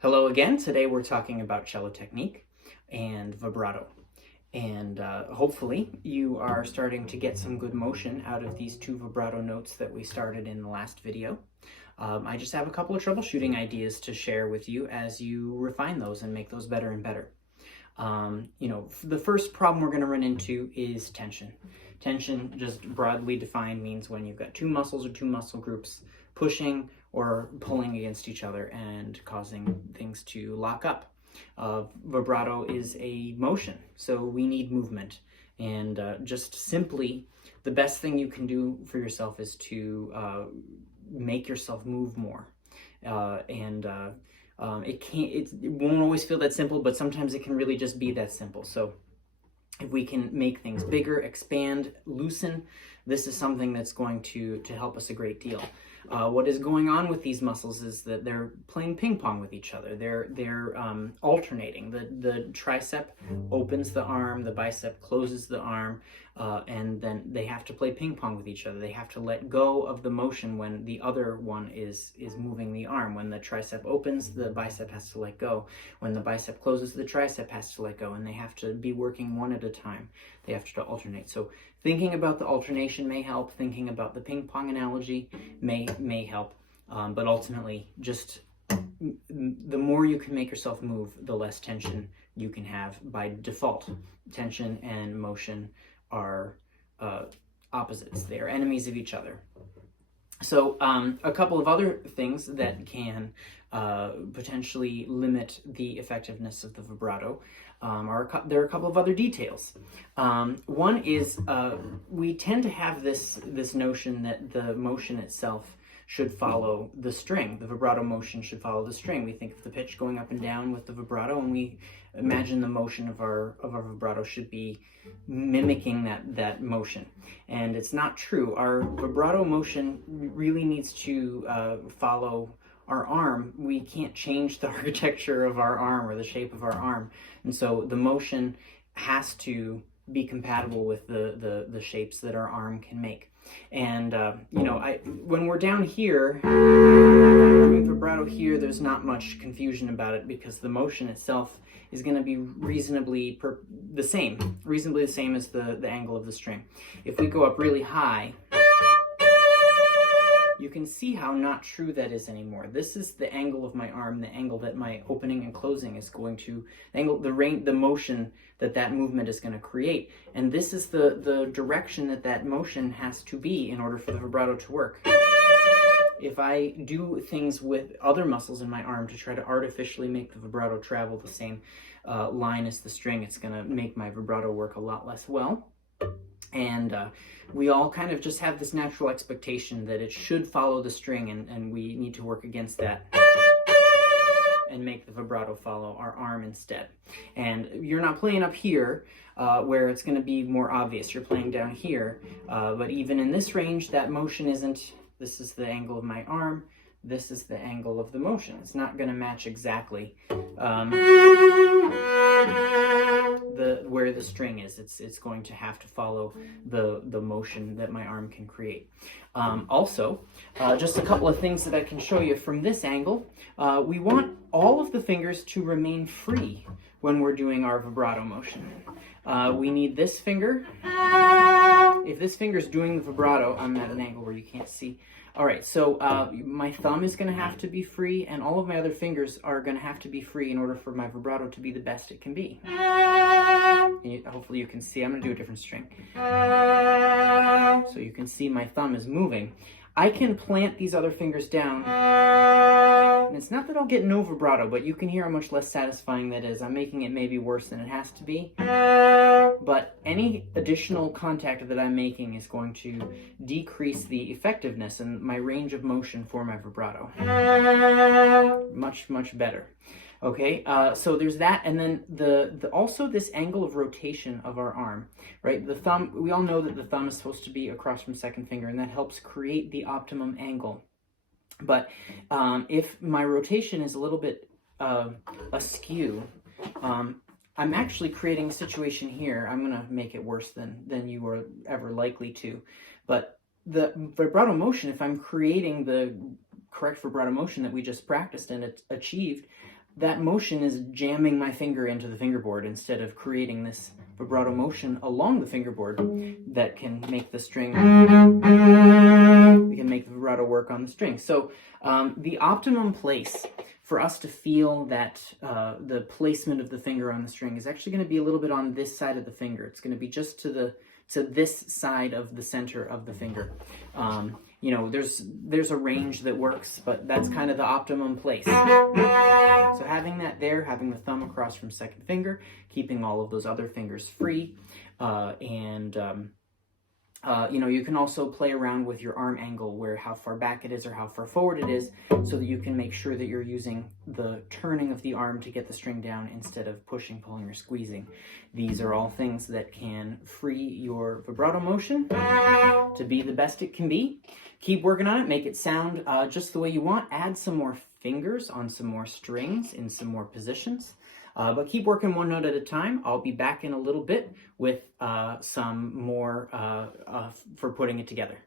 Hello again. Today we're talking about cello technique and vibrato. And hopefully you are starting to get some good motion out of these two vibrato notes that we started in the last video. I just have a couple of troubleshooting ideas to share with you as you refine those and make those better and better. The first problem we're going to run into is tension. Tension, just broadly defined, means when you've got two muscles or two muscle groups pushing or pulling against each other and causing things to lock up. Vibrato is a motion, so we need movement. And just simply, the best thing you can do for yourself is to make yourself move more. It won't always feel that simple, but sometimes it can really just be that simple. So if we can make things bigger, expand, loosen, this is something that's going to help us a great deal. What is going on with these muscles is that they're playing ping pong with each other. They're alternating. The tricep opens the arm, the bicep closes the arm, and then they have to play ping pong with each other. They have to let go of the motion when the other one is moving the arm. When the tricep opens, the bicep has to let go. When the bicep closes, the tricep has to let go, and they have to be working one at a time. They have to alternate. So thinking about the alternation may help. Thinking about the ping pong analogy may help. But ultimately, just the more you can make yourself move, the less tension you can have by default. Tension and motion are opposites. They are enemies of each other. So a couple of other things that can potentially limit the effectiveness of the vibrato there are a couple of other details. One is we tend to have this notion that the motion itself should follow the string. The vibrato motion should follow the string. We think of the pitch going up and down with the vibrato, and we imagine the motion of our vibrato should be mimicking that motion. And it's not true. Our vibrato motion really needs to follow our arm. We can't change the architecture of our arm or the shape of our arm. And so the motion has to be compatible with the shapes that our arm can make. And, when we're down here, doing vibrato here, there's not much confusion about it because the motion itself is going to be reasonably the same as the angle of the string. If we go up really high, you can see how not true that is anymore. This is the angle of my arm, the angle that my opening and closing is going to, the motion that movement is going to create. And this is the direction that motion has to be in order for the vibrato to work. If I do things with other muscles in my arm to try to artificially make the vibrato travel the same line as the string, it's going to make my vibrato work a lot less well. And we all kind of just have this natural expectation that it should follow the string, and we need to work against that and make the vibrato follow our arm instead. And you're not playing up here where it's going to be more obvious. You're playing down here, but even in this range, that motion isn't. This is the angle of my arm. This is the angle of the motion. It's not going to match exactly where the string is. It's going to have to follow the motion that my arm can create. Also, just a couple of things that I can show you from this angle. We want all of the fingers to remain free when we're doing our vibrato motion. We need this finger. If this finger is doing the vibrato, I'm at an angle where you can't see. All right, so my thumb is going to have to be free, and all of my other fingers are going to have to be free in order for my vibrato to be the best it can be. And hopefully you can see. I'm going to do a different string. So you can see my thumb is moving. I can plant these other fingers down, and it's not that I'll get no vibrato, but you can hear how much less satisfying that is. I'm making it maybe worse than it has to be, but any additional contact that I'm making is going to decrease the effectiveness and my range of motion for my vibrato. Much, much better. Okay, so there's that, and then also this angle of rotation of our arm, right? The thumb, we all know that the thumb is supposed to be across from second finger, and that helps create the optimum angle. But if my rotation is a little bit askew, I'm actually creating a situation here. I'm going to make it worse than you were ever likely to. But the vibrato motion, if I'm creating the correct vibrato motion that we just practiced and achieved, that motion is jamming my finger into the fingerboard instead of creating this vibrato motion along the fingerboard that can make the string, can make the vibrato work on the string. So the optimum place for us to feel that the placement of the finger on the string is actually going to be a little bit on this side of the finger. It's going to be just to this side of the center of the finger. You know, there's a range that works, but that's kind of the optimum place. So having that there, having the thumb across from second finger, keeping all of those other fingers free, you know, you can also play around with your arm angle, where how far back it is or how far forward it is, so that you can make sure that you're using the turning of the arm to get the string down instead of pushing, pulling, or squeezing. These are all things that can free your vibrato motion to be the best it can be. Keep working on it, make it sound just the way you want. Add some more fingers on some more strings in some more positions. But keep working one note at a time. I'll be back in a little bit with some more for putting it together.